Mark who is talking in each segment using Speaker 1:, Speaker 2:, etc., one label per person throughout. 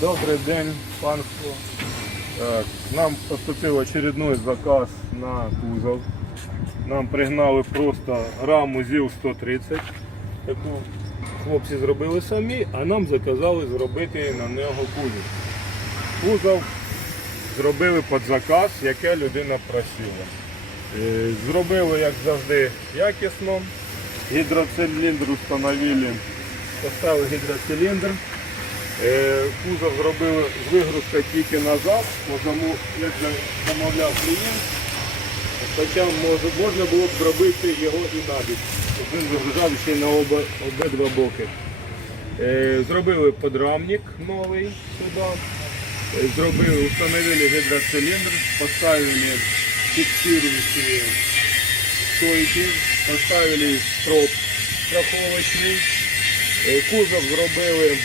Speaker 1: Добрий день, панство. Нам поступив очередной заказ на кузов. Нам пригнали просто раму ЗІЛ-130, яку хлопці зробили самі, а нам заказали зробити на нього кузов. Кузов зробили під заказ, яке людина просила. Е, Зробили, як завжди, якісно. Гідроциліндр встановили, поставили гідроциліндр. Е, Кузов зробили з вигрузкою тільки назад, тому, як за- замовляв клієнт, хоча можна було б зробити його і набік, щоб він вигружав ще на оба, обидва боки. Е, Зробили подрамник новий сюди, Е, зробили, встановили гідроциліндр, поставили фіксируючі стойки, поставили строп страховочний, кузов зробили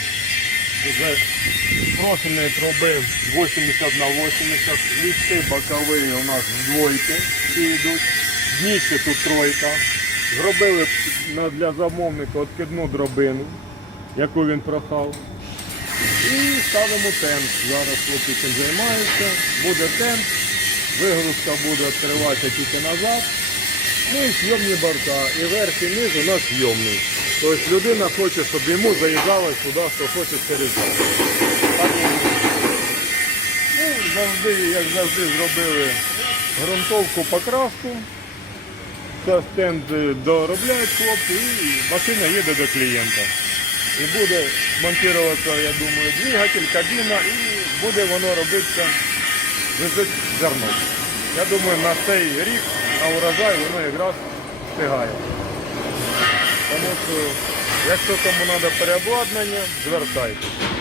Speaker 1: з профільної труби 80 на 80, лісти бокові у нас двойки всі йдуть, дніще тут тройка. Зробили для замовника відкидну дробину, яку він прохав. І ставимо тент. Зараз хлопці цим займаються. Буде тент, вигрузка буде відкриватися тільки назад. Ну і зйомні борта. І верх і низ у нас зйомний. Тобто людина хоче, щоб йому заїжджало сюди, що хоче через. Ну, завжди, як завжди, зробили ґрунтовку покраску. Зараз стенд доробляють хлопці і машина їде до клієнта. І буде монтуватися, я думаю, двигатель, кабіна і буде воно робитися зерно. Я думаю, на цей рік на урожай воно якраз встигає. Тому що, якщо кому треба переобладнання, звертайтеся.